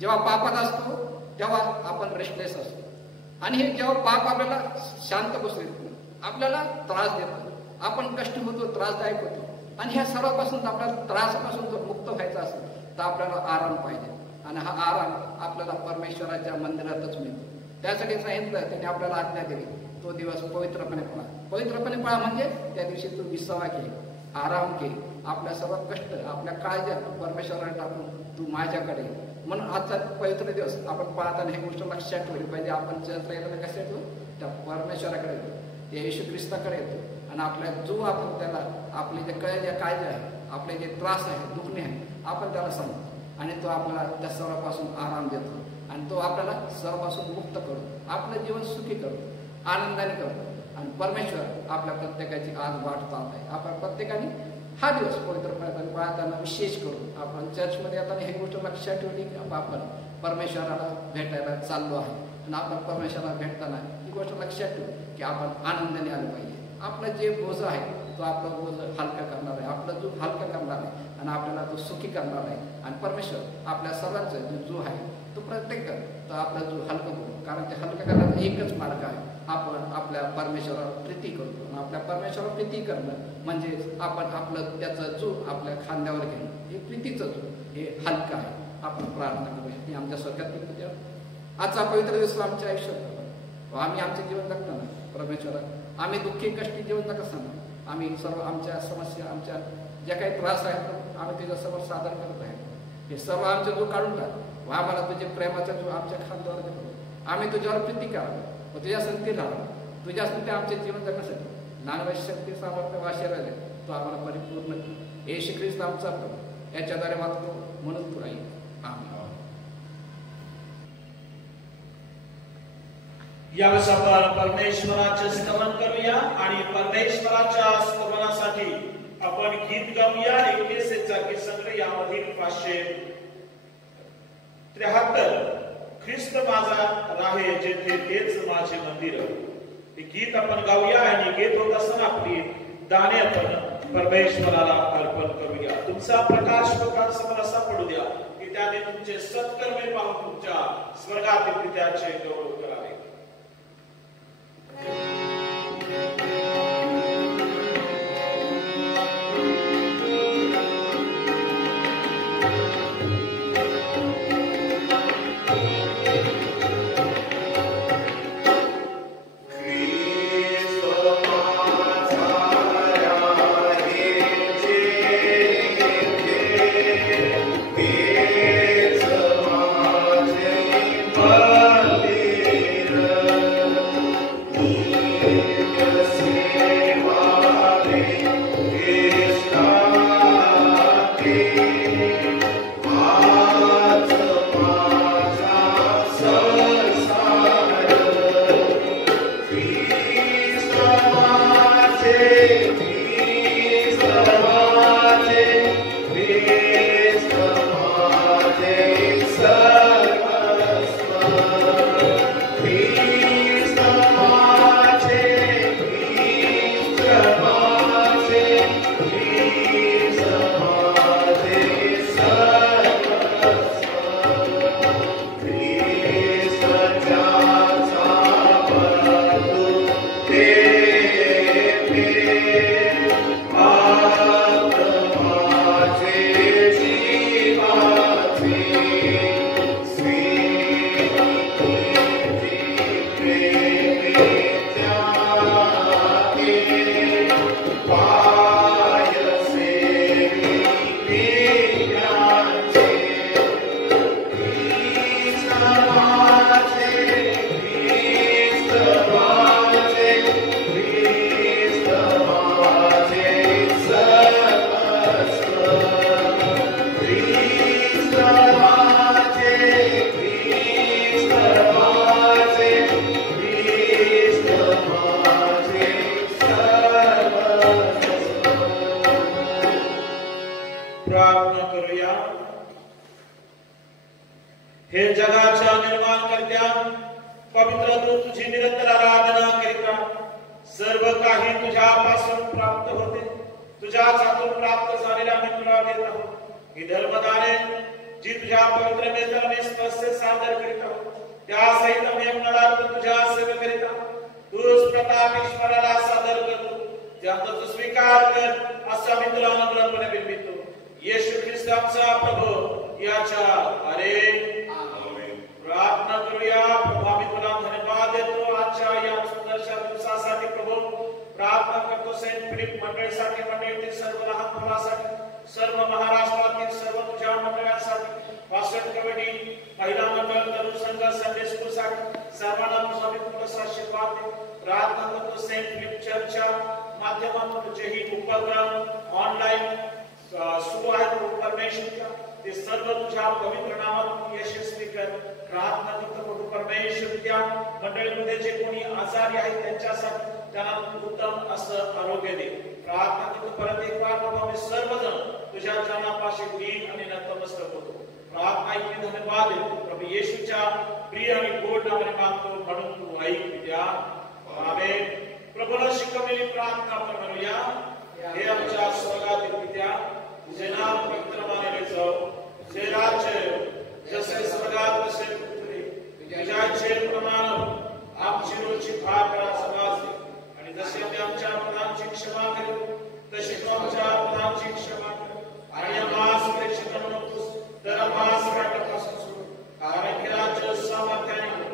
जेव्हा पापात असतो तेव्हा आपण रेस्टलेस असतो. आणि हे जेव्हा पाप आपल्याला शांत बसतो, आपल्याला त्रास देतो, आपण कष्ट होतो, त्रासदायक होतो. आणि ह्या सर्वांपासून आपल्याला त्रासापासून जर मुक्त व्हायचं असेल तर आपल्याला आराम पाहिजे. आणि हा आराम आपल्याला परमेश्वराच्या मंदिरातच मिळतो. त्यासाठी सांगितलं त्यांनी आपल्याला आज्ञा दिली तो दिवस पवित्रपणे पळा. पवित्रपणे पळा म्हणजे त्या दिवशी तू विसावा घे, आराम घे, आपल्या सर्व कष्ट, आपल्या काळज्या तू परमेश्वराला टाकून तू माझ्याकडे ये. म्हणून आजचा पवित्र दिवस आपण पाहताना हे गोष्ट लक्षात ठेवली पाहिजे. आपण चर्चा येताना कशा येतो? त्या परमेश्वराकडे येतो, त्या येशू ख्रिस्ताकडे येतो आणि आपल्या जो आपण त्याला आपले जे ज्या काळज्या आहे, आपले जे त्रास आहे, दुखणे आहे, आपण त्याला सांगतो आणि तो आपल्याला त्या सर्वापासून आराम देतो आणि तो आपल्याला सर्वापासून मुक्त करतो, आपलं जीवन सुखी करतो, आनंदाने करतो. आणि परमेश्वर आपल्या प्रत्येकाची आज वाट पाहत आहे. आपण प्रत्येकाने हा दिवस पवित्र पाळताना विशेष करून आपण चर्चमध्ये येताना ही गोष्ट लक्षात ठेवली की आपण परमेश्वराला भेटायला चाललो आहे आणि आपण परमेश्वराला भेटताना ही गोष्ट लक्षात ठेवू की आपण आनंदाने आलं पाहिजे. आपलं जे बोझ आहे तो आपला बोझ हलका करणार आहे, आपला जो हलका करणार आहे आणि आपल्याला तो सुखी करणार आहे. आणि परमेश्वर आपल्या सर्वांचा जो आहे तो प्रत्येक तो आपला जो हलका करू, कारण ते हलका करण्याचा एकच मार्ग आहे, आपण आपल्या परमेश्वरावर प्रीती करतो. आणि आपल्या परमेश्वरावर प्रीती करणं म्हणजे आपण आपलं त्याचा जो आपल्या खांद्यावर घेणं, हे प्रीतीचं जो हे हलका आहे. आपण प्रार्थना करूया की आमच्या स्वर्गात पित्या, आजचा पवित्र दिवस आमच्या आयुष्यात आम्ही आमचे जीवन जगताना परमेश्वरा, आम्ही दुःखी कष्टी जीवन जगत असताना आम्ही सर्व आमच्या समस्या, आमच्या ज्या काही त्रास आहेत आम्ही त्याच्यासमोर सादर करत आहे. हे सर्व आमच्या जो काढून टाक व आम्हाला तुझे प्रेमाचा जो आमच्या खांद्यावर देतो, आम्ही तुझ्यावर प्रीती करावं व तुझ्या संगती राहावं. तुझ्या संगती आमचे जीवन जगण्यासाठी नानवाची शक्ती, सामर्थ्य व आशीर्वाद आहे तो आम्हाला परिपूर्ण कर. येशू ख्रिस्त आमचा प्रभू याच्याद्वारे मागतो म्हणून तू ऐक. आमेन. यावेळेस आपण परमेश्वराचे स्तवन करूया आणि परमेश्वराच्या स्तवनासाठी आपण गीत गाऊया. 21 कीर्तन यामधील 573 ख्रिस्त माझा राहे जेथे तेच माझे मंदिर. हे गीत आपण गाऊया आणि गीत होत असताना आपली दाने आपण परमेश्वराला अर्पण करूया. तुमचा प्रकाश लोकांसमोर असा पडू द्या की त्याने तुमचे सत्कर्मे पाहून तुमच्या स्वर्गातील पित्याचे गौरव करावे. हे जगाच्या निर्माण करत्या पवित्र तू तुझी निरंतर आराधना करिता सर्व काही तुझ्यापासून प्राप्त होते. तुझ्याच हातून प्राप्त झालेल्या मी तुला देत आहोत. ही धर्मदाने जी तुझ्या पवित्र नेत्राने स्पर्श सादर करीत आहोत त्या सहित मी आपणाला तुझ्या सेवे करीत आहोत. तूच प्रताप ईश्वराला सादर करतो त्याचा तू स्वीकार कर असा मी तुला नम्रपणे विनवितो. येशू ख्रिस्त आमचा प्रभू याच्या अरे प्रार्थना करूया. प्रभू आम्ही तुला धन्यवाद देतो आजच्या या सुंदरशा दिवसासाठी. प्रभू प्रार्थना करतो सेंट फिलिप मंडळीसाठी, मंडळीतील सर्व लहान मुलांसाठी, कमिटी, महिला मंडळ, तरुण संघ, संडे स्कूल साठी सर्वांना स्वामी तुमचा आशीर्वाद दे. प्रार्थना करतो सेंट फिलिप चर्चच्या माध्यमातून जे ही उपक्रम ऑनलाईन सुरू आहेत परमेश्वरच्या ते सर्व तुझ्या पवित्र नामातून यशस्वी कर. प्रार्थना करतो परमेश्वरच्या मंडळीमध्ये जे कोणी आजारी आहेत त्यांच्यासाठी त्यांना उत्तम असं आरोग्य दे. प्रार्थना करतो परत एक बार बाबा आम्ही सर्वजण तुझ्या चरणापाशी दीन आणि नतमस्तक होतो. प्रार्थना इतकी धन्यवाद देतो प्रभू येशूच्या प्रिय आणि गोड नावाने मागतो म्हणून तू ऐक द्या. आमेन. प्रभूला शिकवलेली प्रार्थना आपण म्हणूया. हे आमच्या स्वर्गातील पित्या, तुझे नाम पवित्र मानले जाओ, तुझे राज्य जसे स्वर्गात तसे पृथ्वी, तुझ्या इच्छेप्रमाणे आमची रोजची भाकरा समाज दे आणि जसे आम्ही आमच्या अपराधांची क्षमा करू तशी तू आमच्या अपराधांची क्षमा कर आणि आम्हास परीक्षेत आणू नकोस तर आम्हास वाईटापासून सोड. कारण की राज्य, सामर्थ्य आणि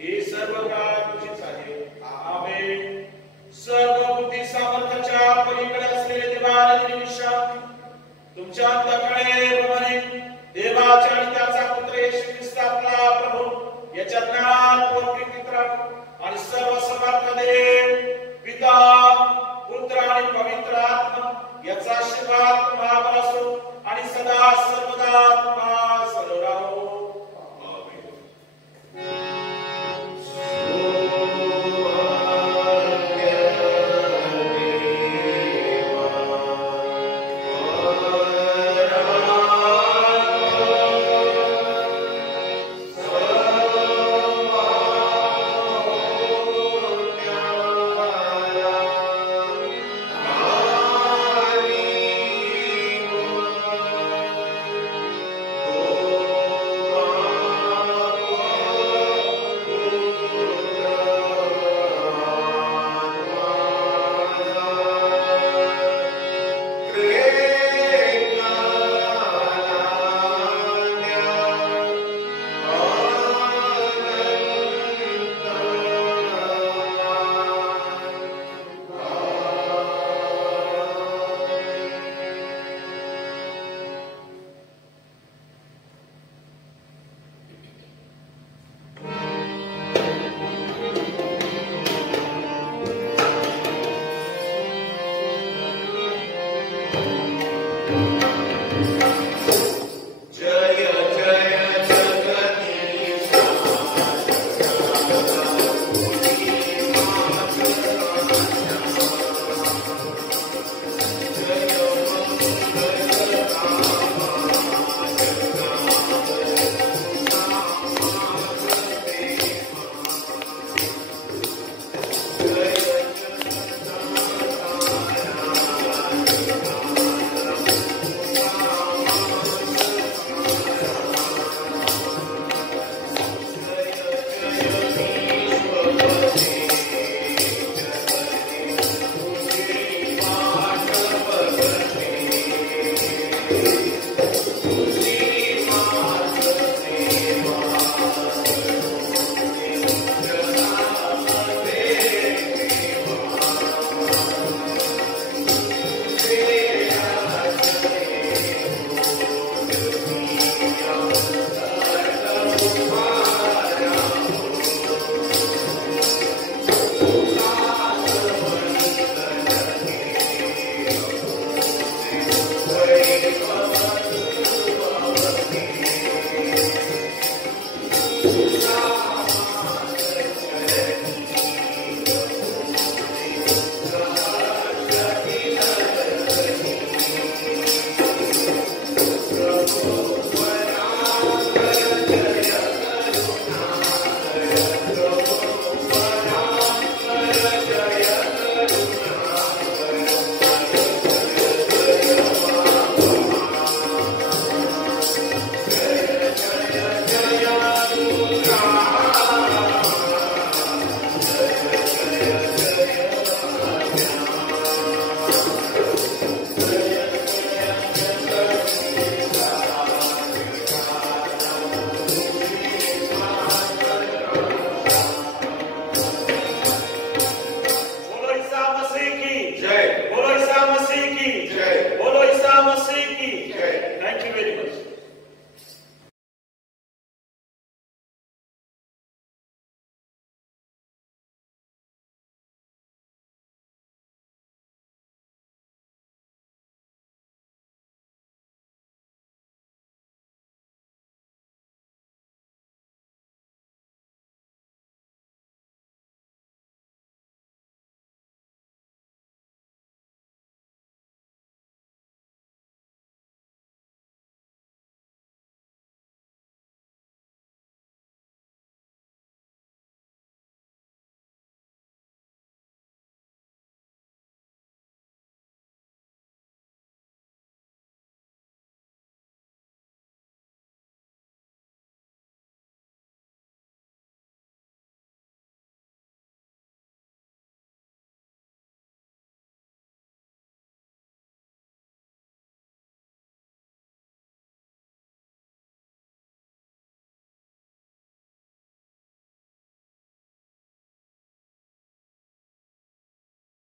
हे सर्व काळ तुझीच आहे. आमेन. सर्व बुद्धी सामर्थ्याच्या पलीकडे असलेले देवाची शांती तुमच्या अंतःकरणे प्रमाणे देवाच्या आणि त्याचा पुत्र येशू ख्रिस्त आपला प्रभू याच्या ज्ञान व प्रीतीत आणि सर्व समर्थ देव पिता, पुत्र आणि पवित्र आत्मा याचा आशीर्वाद तुम्हावर असो आणि सदा सर्वदा तुम्हास राहो.